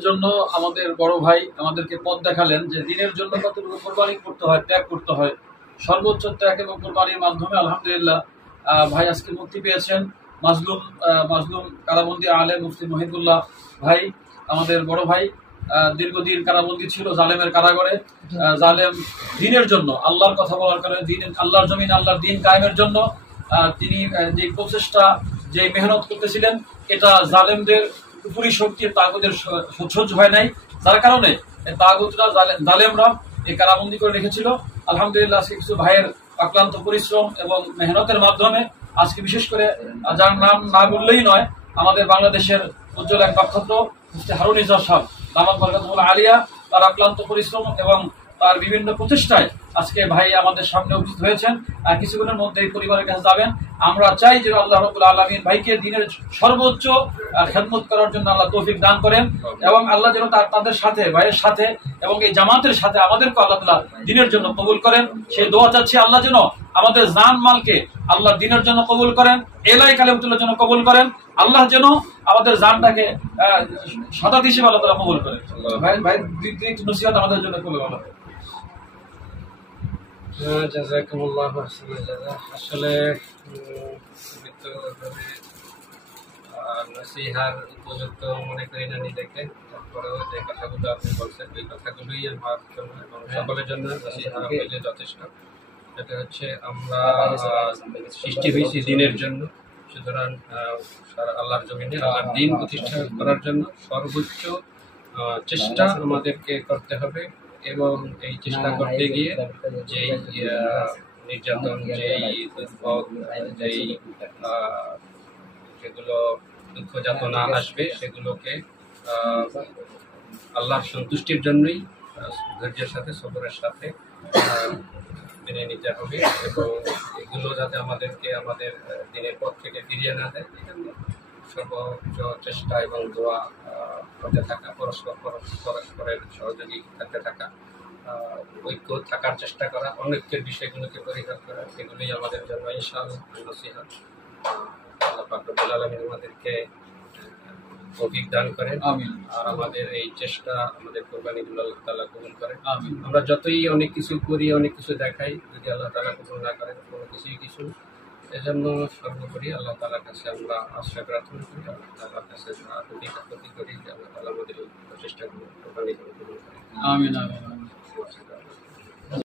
জন্য আমাদের বড় ভাই আমাদেরকে পথ দেখালেন যে দিনের জন্য কতটুকু কোরবানি করতে হয়, ত্যাগ করতে হয়। সর্বোচ্চ ত্যাগ এবং কোরবানির মাধ্যমে আলহামদুলিল্লাহ ভাই আজকে মুক্তি পেয়েছেন। মাজলুম মাজলুম কারাবন্দী আলেম মুফতি মহিবুল্লাহ ভাই, আমাদের বড় ভাই, দীর্ঘদিন কারাবন্দী ছিল জালেমের কারাগারে। জালেম দিনের জন্য, আল্লাহর কথা বলার কারণে, দিন আল্লাহর জমিন, আল্লাহর দিন কায়েমের জন্য তিনি যে প্রচেষ্টা, যে মেহনত করতেছিলেন, এটা জালেমদের উপরি শক্তির তাগুদের সহ্য হয় নাই, যার কারণে তাগুতরা, জালেমরা এই কারাবন্দি করে রেখেছিল। আলহামদুলিল্লাহ আজকে কিছু ভাইয়ের অক্লান্ত পরিশ্রম এবং মেহনতের মাধ্যমে আজকে বিশেষ করে, যার নাম না বললেই নয়, আমাদের বাংলাদেশের উজ্জ্বল এক নক্ষত্র মুফতি হারুন ইজাজ সাহেব দামাত বরকাতুহুল আলিয়া, তার অক্লান্ত পরিশ্রম এবং তার বিভিন্ন প্রচেষ্টায় আজকে ভাই আমাদের সামনে উপস্থিত হয়েছেন। কিছুক্ষণের মধ্যেই পরিবারের কাছে যাবেন। আমরা চাই যে আল্লাহ রাব্বুল আলামিন ভাইকে দিনের সর্বোচ্চ খেদমত করার জন্য আল্লাহ তৌফিক দান করেন, এবং আল্লাহ যেন তাদের সাথে, ভাইয়ের সাথে এবং এই জামাতের সাথে আমাদেরকে আল্লাহ তাআলা দিনের জন্য কবুল করেন। সেই দোয়া চাচ্ছি, আল্লাহ যেন আমাদের জান মালকে আল্লাহ দিনের জন্য কবুল করেন, এলাই কালেমাতুল্লাহর জন্য কবুল করেন। আল্লাহ যেন আমাদের জানটাকে সাদাত হিসেবে আল্লাহ তাআলা কবুল করেন। ভাই ভাই একটু নসিহত আমাদের জন্য করবে ভালো। জাযাকুমুল্লাহু আহসানাল জাযা। আসলে নসিহার উপযুক্ত মনে করি না নিজেকে, তারপরেও যে কথাগুলো আপনি বলছেন ওই কথাগুলোই আমার জন্য এবং সকলের জন্য নসিহা হইলে যথেষ্ট। এটা হচ্ছে আমরা সৃষ্টি হয়েছি দিনের জন্য, সুতরাং আল্লাহর জমিনে আল্লাহর দিন প্রতিষ্ঠা করার জন্য সর্বোচ্চ চেষ্টা আমাদেরকে করতে হবে। এবং এই চেষ্টা করতে গিয়ে যেই নির্যাতন, যেই দুর্ভোগ, যেই যেগুলো দুঃখ যাতনা আসবে, সেগুলোকে আল্লাহর সন্তুষ্টির জন্যই ধৈর্যের সাথে, সবরের সাথে মেনে নিতে হবে। এবং এগুলো যাতে আমাদেরকে আমাদের দিনের পথ থেকে ফিরিয়ে না দেয়, এই জন্য সর্বোচ্চ চেষ্টা এবং দোয়া করতে থাকা, পরস্পরের সহযোগী থাকতে থাকা, ঐক্য থাকার চেষ্টা করা, অনৈক্যের বিষয়গুলোকে পরিহার করা, এগুলোই আমাদের জন্য ইনশাআল্লাহ নসিহত। আল্লাহ পাক রব্বুল আলামিন আমাদেরকে তৌফিক দান করেন, আর আমাদের এই চেষ্টা, আমাদের কোরবানিগুলো আল্লাহ তাআলা কবুল করেন। আমরা যতই অনেক কিছু করি, অনেক কিছু দেখাই, যদি আল্লাহ তাআলা কবুল না করেন কোনো কিছুই কিছু। এজন্য সর্বোপরি আল্লাহ তাআলার কাছে আমরা আশ্রয় প্রার্থনা করি, আল্লাহ তাআলার কাছে কাকুতি করি যে আল্লাহ তাআলা আমাদের এই প্রচেষ্টাগুলো, কোরবানিগুলো কবুল করেন। আমিন আমিন।